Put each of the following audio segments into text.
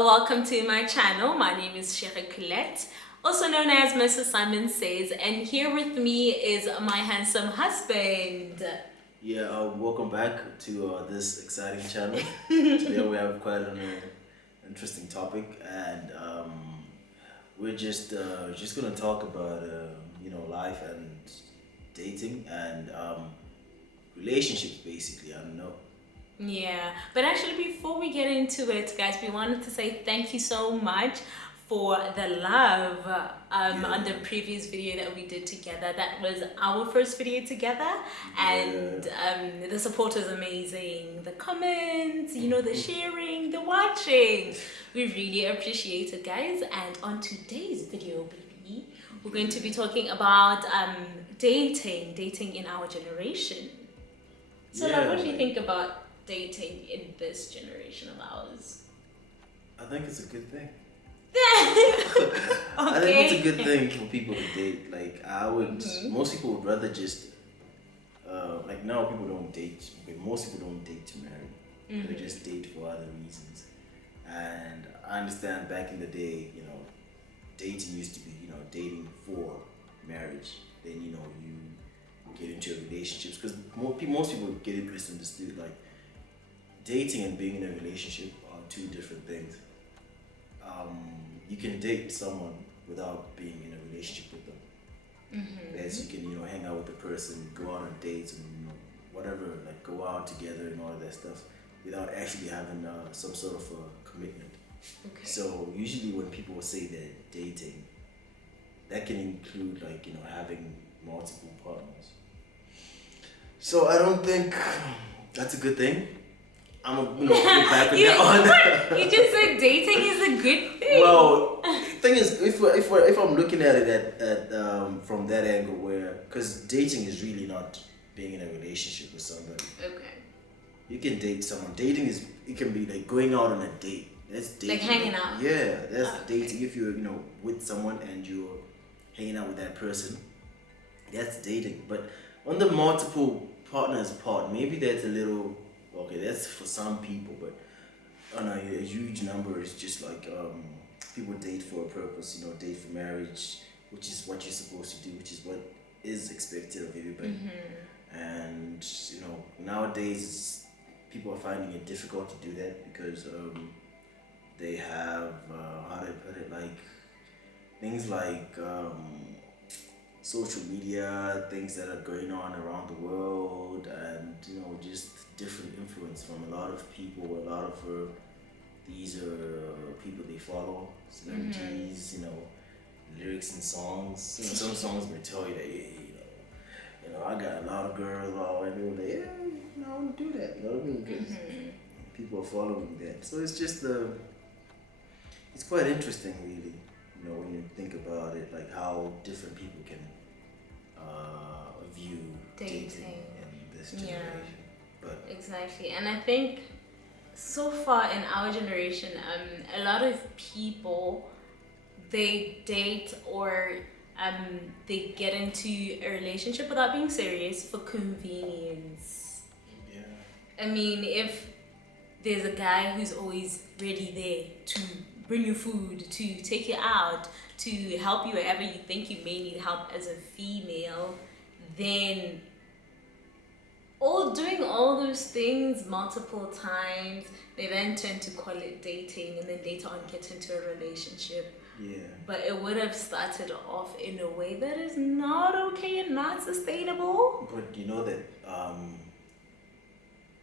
welcome to my channel. My name is Sherry Colette, also known as Mr. Simon Says, and here with me is my handsome husband. Yeah, welcome back to this exciting channel. Today we have quite an interesting topic, and we're just gonna talk about life and dating and relationships, basically. I don't know. Yeah, but actually, before we get into it, guys, we wanted to say thank you so much for the love on the previous video that we did together. That was our first video together, and the support was amazing. The comments, the sharing, the watching. We really appreciate it, guys. And on today's video, baby, we're going to be talking about dating in our generation. So, Yeah, what do you think about dating in this generation of ours? I think it's a good thing. Okay. I think it's a good thing for people to date. Like most people would rather just like now people don't date, but most people don't date to marry. They just date for other reasons. And I understand back in the day, dating used to be, dating for marriage. Then you get into relationships because most people get it misunderstood. Like dating and being in a relationship are two different things. You can date someone without being in a relationship with them. As you can, hang out with the person, go out on dates and whatever, like go out together and all of that stuff without actually having some sort of a commitment. Okay. So usually when people say they're dating, that can include like having multiple partners. So I don't think that's a good thing. I'm gonna put back on that one. You just said dating is a good thing. Well, thing is, if I'm looking at it at from that angle, because dating is really not being in a relationship with somebody. Okay. You can date someone. Dating it can be like going out on a date. That's dating. Like hanging out. Yeah, that's dating. If you're with someone and you're hanging out with that person, that's dating. But on the multiple partners part, maybe that's a little okay. That's for some people, but on a huge number, it's just like people date for a purpose. Date for marriage, which is what you're supposed to do, which is what is expected of everybody. And nowadays people are finding it difficult to do that because they have how do I put it, like things like social media, things that are going on around the world, and just different influence from a lot of people. A lot of these are people they follow, celebrities, lyrics and songs. Some songs may tell you that I got a lot of girls all and people like, I want to do that. You know what I mean? Because people are following that. So it's just it's quite interesting, really. When you think about it, like how different people can view dating in this generation. But exactly, and I think so far in our generation, a lot of people they date or they get into a relationship without being serious for convenience. Yeah. I mean, if there's a guy who's always ready there to bring you food, to take you out, to help you wherever you think you may need help as a female, then doing all those things multiple times, they then turn to call it dating and then later on get into a relationship. Yeah. But it would have started off in a way that is not okay and not sustainable. But you know that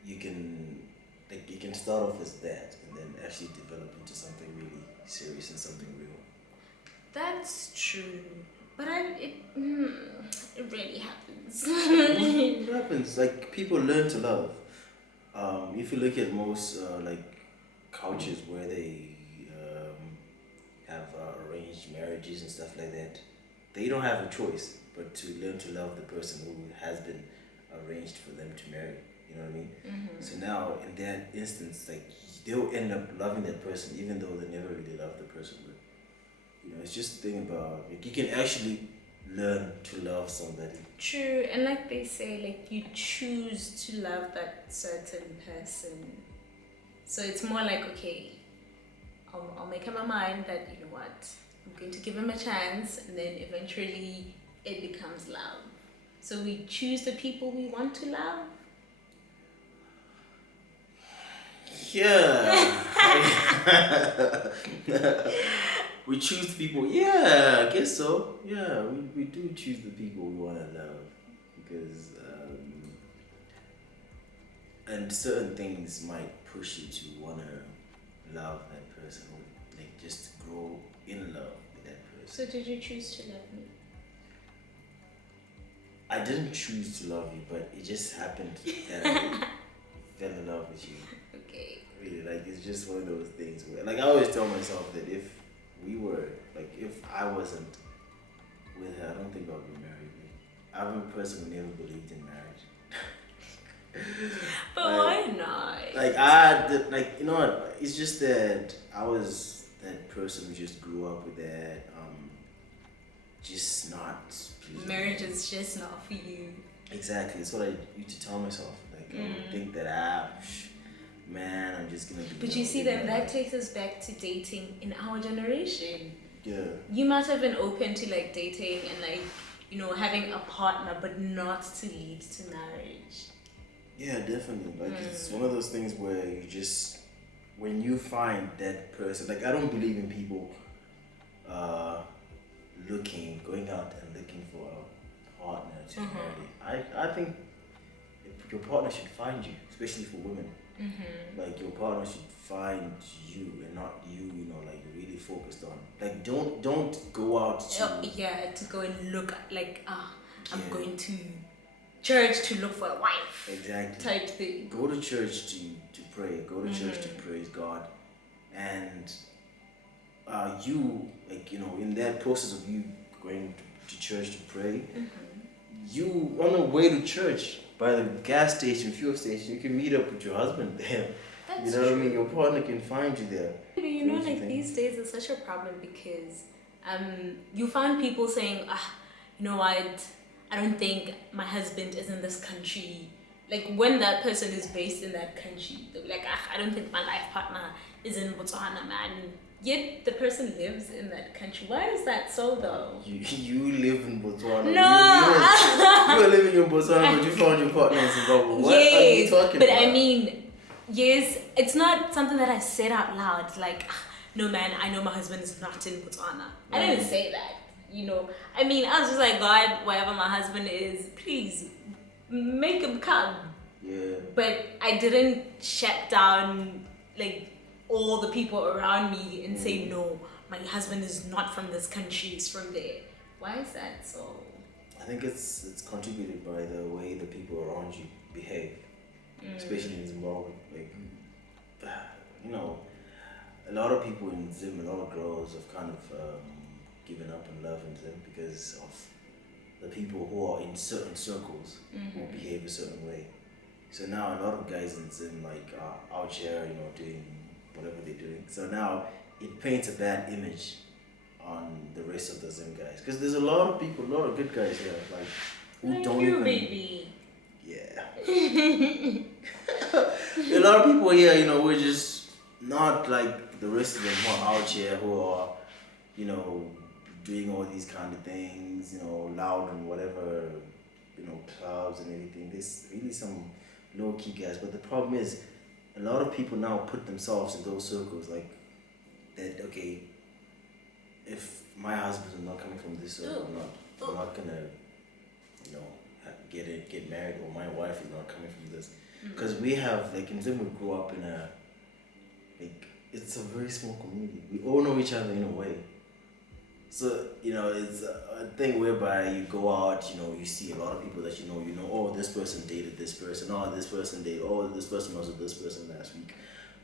you can start off as that and then actually develop into something really serious and something real. That's true. But it really happens. It happens. Like people learn to love. If you look at most like cultures where they have arranged marriages and stuff like that, they don't have a choice but to learn to love the person who has been arranged for them to marry. You know what I mean? So now in that instance, like they'll end up loving that person even though they never really loved the person. But it's just the thing about like you can actually learn to love somebody. True, and like they say, like you choose to love that certain person. So it's more like, okay, I'll make up my mind that, you know what, I'm going to give him a chance, and then eventually it becomes love. So we choose the people we want to love. Yeah. We choose people. Yeah, I guess so. Yeah, we do choose the people we want to love because, and certain things might push you to want to love that person or like just grow in love with that person. So did you choose to love me? I didn't choose to love you, but it just happened that I fell in love with you. Okay. Really, like it's just one of those things where, like, I always tell myself that if we were, like, if I wasn't with her, I don't think I'd be married. Like, I'm a person who never believed in marriage. But like, why not? Like, you know what? It's just that I was that person who just grew up with that, just not. Marriage is just not for you. Exactly. It's what I used to tell myself. Like, I would think that man, I'm just gonna be. But you see, then that takes us back to dating in our generation. Yeah. You might have been open to like dating and like, you know, having a partner, but not to lead to marriage. Yeah, definitely. Like it's one of those things where you just, when you find that person, like I don't believe in people going out and looking for a partner to marry. I think your partner should find you, especially for women. Like your partner should find you and not you, you know, like really focused on. Like don't go out to to go and look like I'm going to church to look for a wife. Exactly. Type thing. Go to church to pray. Go to church to praise God, and you, like, you know, in that process of you going to church to pray, you on the way to church by the gas station, fuel station, you can meet up with your husband there. That's you know true. what I mean? Your partner can find you there. But you know, like these days it's such a problem because you find people saying, you know what, I don't think my husband is in this country. Like when that person is based in that country, they'll be like, I don't think my life partner is in Botswana, man. Yet the person lives in that country. Why is that so though? You live in Botswana. No! You are living in Botswana, but you found your partner in Zimbabwe. What yes, are you talking but about? I mean, yes, it's not something that I said out loud. Like, no man, I know my husband is not in Botswana. I didn't say that, you know. I mean, I was just like, God, wherever my husband is, please make him come. Yeah. But I didn't shut down like all the people around me and say, no, my husband is not from this country, he's from there. Why is that so? I think it's contributed by the way the people around you behave, especially in Zimbabwe. Like, you know, a lot of people in Zim, a lot of girls have kind of given up on love in Zim because of the people who are in certain circles who behave a certain way. So now a lot of guys in Zim like are out here, you know, doing whatever they're doing. So now it paints a bad image on the rest of the Zim guys, because there's a lot of people, a lot of good guys here, like who Like don't you, even. baby. Yeah. A lot of people here, you know, we're just not like the rest of them who are out here, who are, you know, doing all these kind of things, you know, loud and whatever, you know, clubs and everything. There's really some low key guys, but the problem is a lot of people now put themselves in those circles, like that. Okay, if my husband is not coming from this circle, I'm not gonna, you know, get married, or my wife is not coming from this, because we have, like, in Zim, we grew up in a, like, it's a very small community. We all know each other in a way. So, you know, it's a thing whereby you go out, you know, you see a lot of people that you know, oh, this person dated this person, oh, this person dated, oh, this person was with this person last week.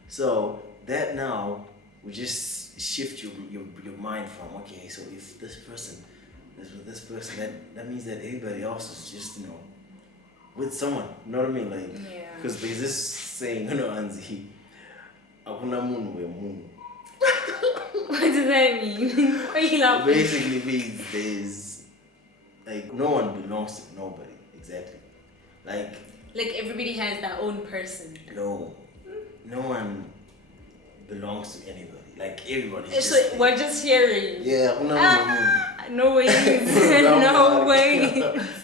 So that now will just shift your mind from, okay, so if this person is with this person, that means that everybody else is just, you know, with someone. You know what I mean? Like, because there's this saying, you know, Anzi, akuna munhu wemunhu. What does that mean? Why are you laughing? Basically means there's, like, no one belongs to nobody. Exactly. Like everybody has their own person. No one belongs to anybody. like everybody's So just we're just hearing. yeah, No ways. No way.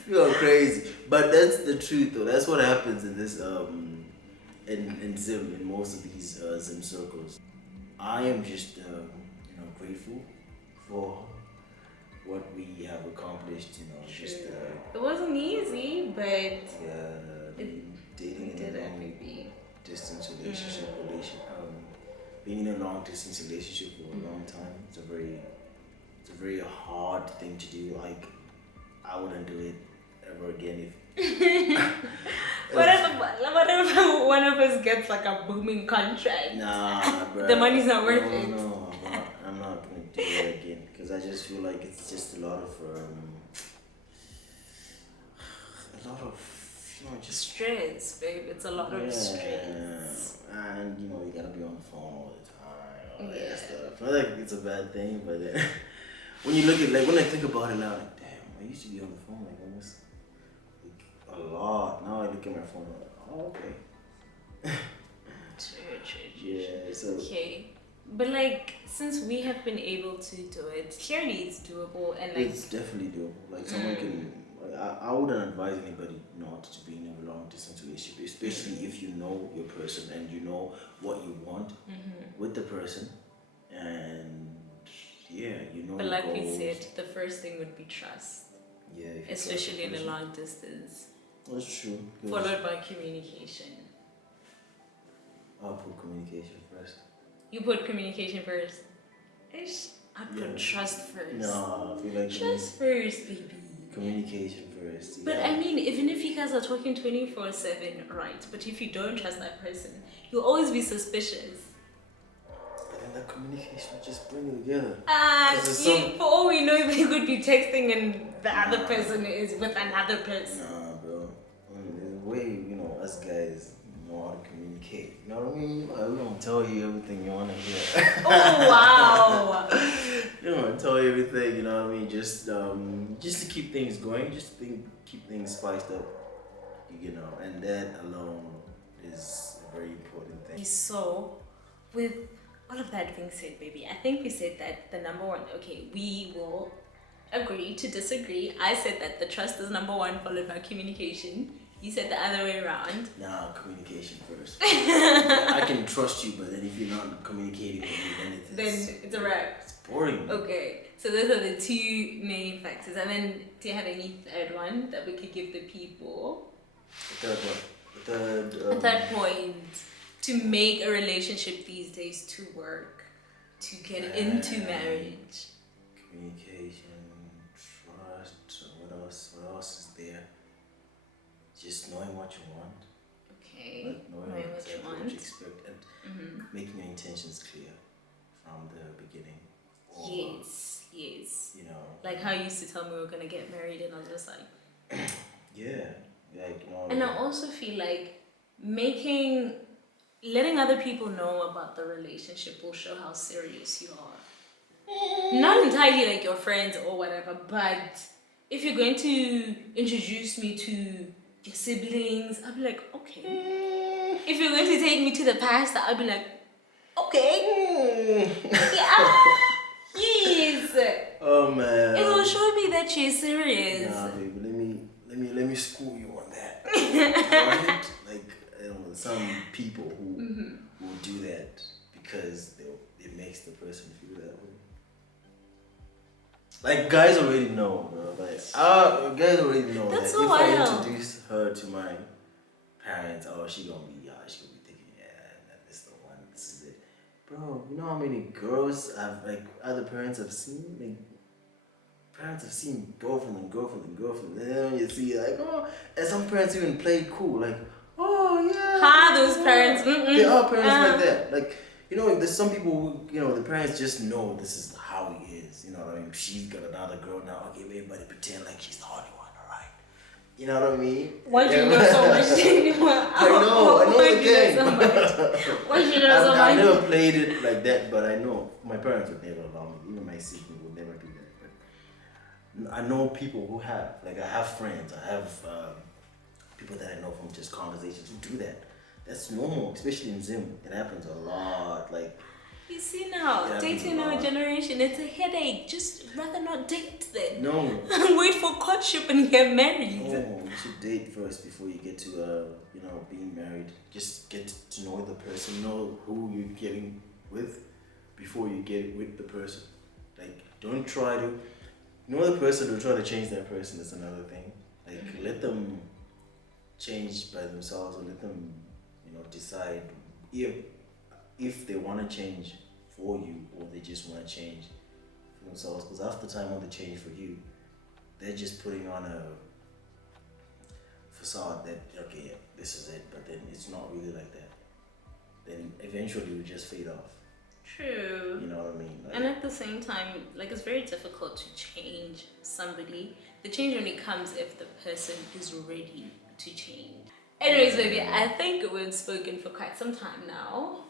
You're crazy. But that's the truth though. That's what happens in this in Zim, in most of these Zim circles. I am just grateful for what we have accomplished, just It wasn't easy, but dating did in a it, long maybe. distance being in a long distance relationship for a long time. It's a very hard thing to do. Like I wouldn't do it ever again if What if one of us gets like a booming contract? nah, bro. The money's not worth it. No, I'm not gonna do that again because I just feel like it's just a lot of just Stress, babe. It's a lot of stress. And you gotta be on the phone all the time, all that stuff. Not like it's a bad thing, but then, when you look at when I think about it now, like damn, I used to be on the phone like almost like a lot. Now I look at my phone, I'm like, oh okay. True. Yeah, so Okay. But like, since we have been able to do it, clearly it's doable and like it's definitely doable. Like someone can. I wouldn't advise anybody not to be in a long distance relationship, especially if you know your person and you know what you want with the person, and But your like we goals. said, the first thing would be trust. Yeah, if you trust Especially the in a person. long distance. That's true. 'Cause Followed by communication. I'll put communication first. You put communication first. I'd put trust first. No, I feel like Trust first, baby. communication first. But I mean, even if you guys are talking 24/7, right? But if you don't trust that person, you'll always be suspicious. But then that communication will just bring it together. For all we know, they could be texting and the other person is with another person. Nah, bro. There's a way, us guys know how to communicate. You know what I mean? We don't tell you everything you want to hear. Oh, wow. You don't tell you everything, you know what I mean? Just to keep things going, keep things spiced up, and that alone is a very important thing. So, with all of that being said, baby, I think we said that the number one, okay, we will agree to disagree. I said that the trust is number one, followed by communication. You said the other way around. Nah, communication first. I can trust you, but then if you're not communicating with me, then it's a wrap. It's boring. Okay, so those are the two main factors. And then, do you have any third one that we could give the people? The third one. The third point to make a relationship these days to work, to get into marriage. Communication, trust. What else? What else is there? Just knowing what you want. Okay. Like knowing what you want. what you expect, and making your intentions clear from the beginning. Or, Yes. Like how you used to tell me we were gonna get married, and I was just like. Yeah. Like And I also feel like letting other people know about the relationship will show how serious you are. Not entirely like your friends or whatever, but if you're going to introduce me to your siblings, I'll be like, okay. If you're going to take me to the pastor, I'll be like, okay. Yes. Oh man. It will show me that you're serious. Nah, baby. Let me school you on that. Right? Like some people who will do that because it makes the person feel that way. Like guys already know, bro. Like guys already know That's that so if wild. I introduce her to my parents, she gonna be thinking, this is the one, this is it. Bro, you know how many girls other parents have seen? Like parents have seen girlfriend. And then when you see and some parents even play cool, like, oh yeah. Those parents. They are parents like that. Like, there's some people who, the parents just know this is how he is. You know what I mean? She's got another girl now. Okay, everybody pretend like she's the only one, alright? You know what I mean? Why do you know so much? I know the game. Why do you know so much? I never played it like that, but I know my parents would never allow me. Even my sibling would never do that. But I know people who have. Like, I have friends. I have people that I know from just conversations who do that. That's normal, especially in Zim. It happens a lot. Like, You see now, Yeah, dating our hard. generation, it's a headache. Just rather not date then. No. Wait for courtship and get married. Oh, you should date first before you get to being married. Just get to know the person, know who you're getting with before you get with the person. Like, don't try to know the person, don't try to change that person. That's another thing. Like, let them change by themselves, or let them, decide if they want to change for you, or they just want to change for themselves. Because after time, when they change for you, they're just putting on a facade that, okay, yeah, this is it, but then it's not really like that. Then eventually it will just fade off. True. You know what I mean? Like, And at the same time, like, it's very difficult to change somebody. The change only comes if the person is ready to change. Anyways, baby, I think we've spoken for quite some time now.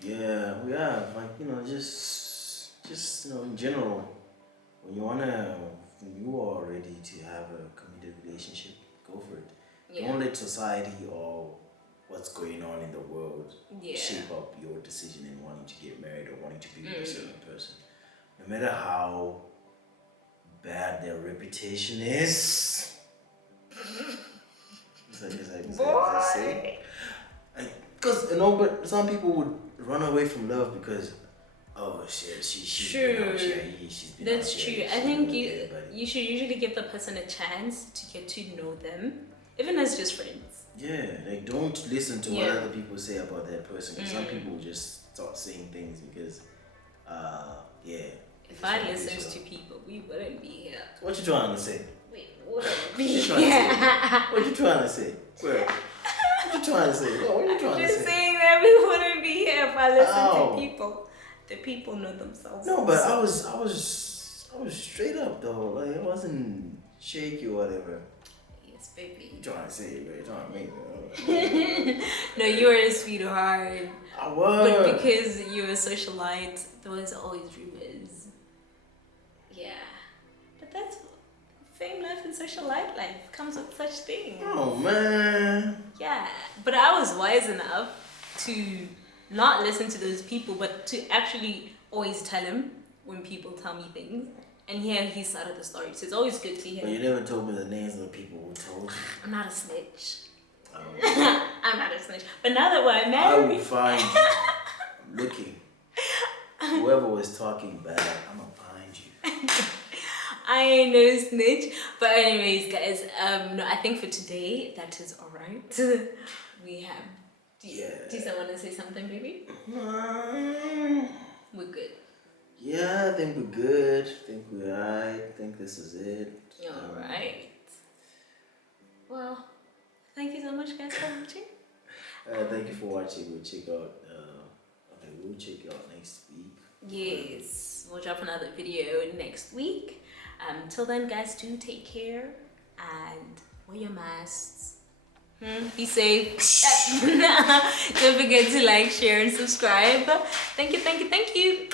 yeah, we have, like, just in general, when you are ready to have a committed relationship, go for it. Yeah. Don't let society or what's going on in the world Yeah. shape up your decision in wanting to get married or wanting to be with a certain person. No matter how bad their reputation is. Is that say? Because but some people would run away from love because, oh shit, she's True. been out here, she's been That's out true. here, I she's think been with everybody. you should usually give the person a chance to get to know them, even as just friends. Yeah, like, don't listen to what Yeah. other people say about that person. Because some people just start saying things because, yeah. If I listened to people, we wouldn't be here. What you trying to say? We wouldn't What be you trying to here. say? What you trying to say? Where? What you trying to say? What you trying to Just say? saying that we wouldn't be here if I listened Oh. to people. The people know themselves. No, but I was straight up though. Like, I wasn't shaky or whatever. Yes, baby. You trying to say, bro? You trying to make me? No, you were a sweetheart. I was. But because you're a socialite, there was always rumors. Yeah. But that's fame life and socialite life comes with such things. Oh man. Yeah. But I was wise enough to not listen to those people, but to actually always tell him when people tell me things. And hear his side of the story. So it's always good to hear. But you never told me the names of the people who told you. I'm not a snitch. Oh. I'm not a snitch. But now that we're I married, will find you. I'm looking. Whoever was talking bad, I'm gonna find you. I ain't no snitch. But anyways, guys, no, I think for today that is alright. We have. Do you want to say something, baby? We're good. Yeah, I think we're good. I think we're alright. I think this is it. Alright. Well, thank you so much, guys, for watching. Thank you for watching. We'll check out. We'll check you out next week. Yes, we'll drop another video next week. Till then, guys, do take care and wear your masks. Be safe. Don't forget to like, share, and subscribe. Thank you.